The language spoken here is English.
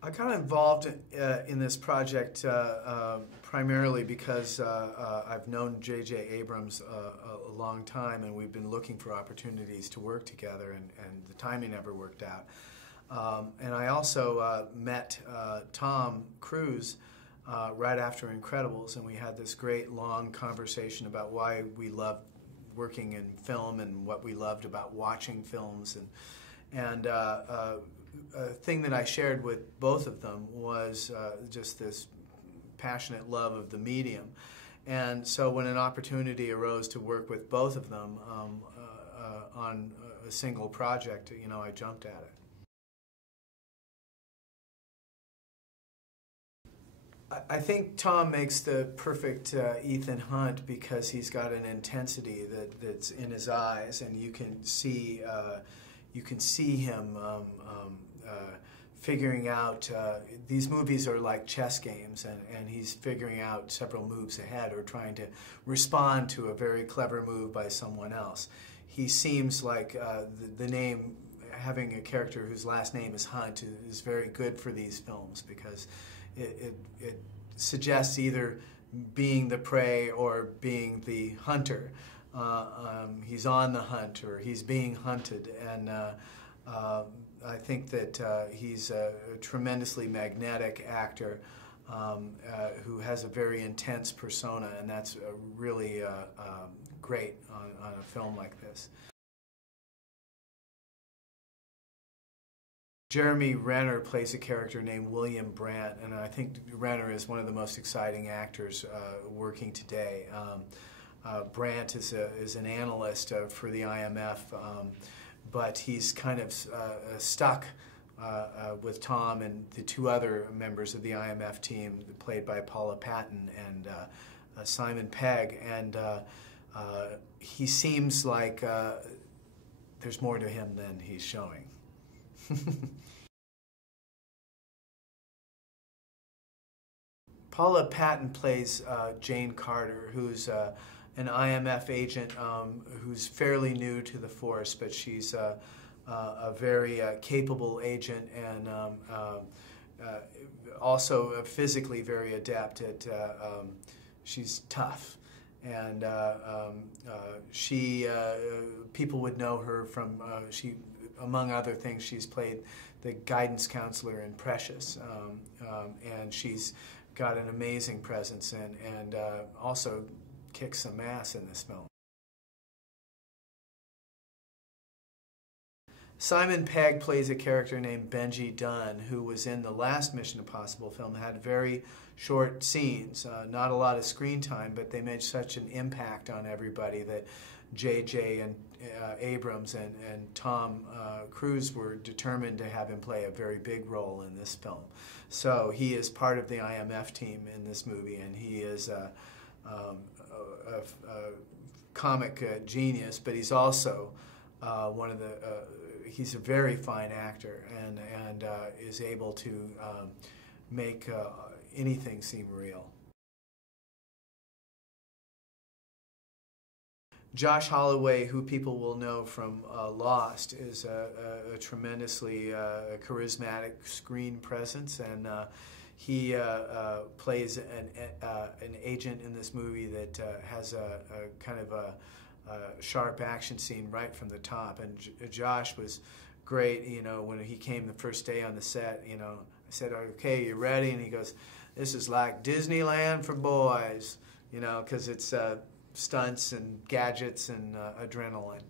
I got involved in this project primarily because I've known J.J. Abrams a long time, and we've been looking for opportunities to work together, and the timing never worked out. And I also met Tom Cruise right after Incredibles, and we had this great long conversation about why we loved working in film and what we loved about watching films. And a thing that I shared with both of them was just this passionate love of the medium. And so when an opportunity arose to work with both of them on a single project, you know, I jumped at it. I think Tom makes the perfect Ethan Hunt because he's got an intensity that's in his eyes, and you can see him figuring out. These movies are like chess games, and he's figuring out several moves ahead or trying to respond to a very clever move by someone else. He seems like the name, having a character whose last name is Hunt, is very good for these films because it suggests either being the prey or being the hunter. He's on the hunt or he's being hunted, and I think that he's a tremendously magnetic actor who has a very intense persona, and that's really great on a film like this. Jeremy Renner plays a character named William Brandt, and I think Renner is one of the most exciting actors working today. Brandt is an analyst for the IMF, but he's kind of stuck with Tom and the two other members of the IMF team, played by Paula Patton and Simon Pegg, and he seems like there's more to him than he's showing. Paula Patton plays Jane Carter, who's an IMF agent who's fairly new to the force, but she's a very capable agent and also physically very adept at. She's tough, and people would know her from among other things, she's played the guidance counselor in Precious, and she's got an amazing presence and also kicks some ass in this film. Simon Pegg plays a character named Benji Dunn, who was in the last Mission Impossible film, had very short scenes, not a lot of screen time, but they made such an impact on everybody that J.J. and Abrams and Tom Cruise were determined to have him play a very big role in this film. So he is part of the IMF team in this movie, and he is a comic genius, but he's also one of the he's a very fine actor and is able to make anything seem real. Josh Holloway, who people will know from Lost, is a tremendously charismatic screen presence, and he plays an agent in this movie that has a kind of a sharp action scene right from the top. And Josh was great. You know, when he came the first day on the set, you know, I said, "Okay, you ready?" And he goes, "This is like Disneyland for boys," you know, because it's stunts and gadgets and adrenaline.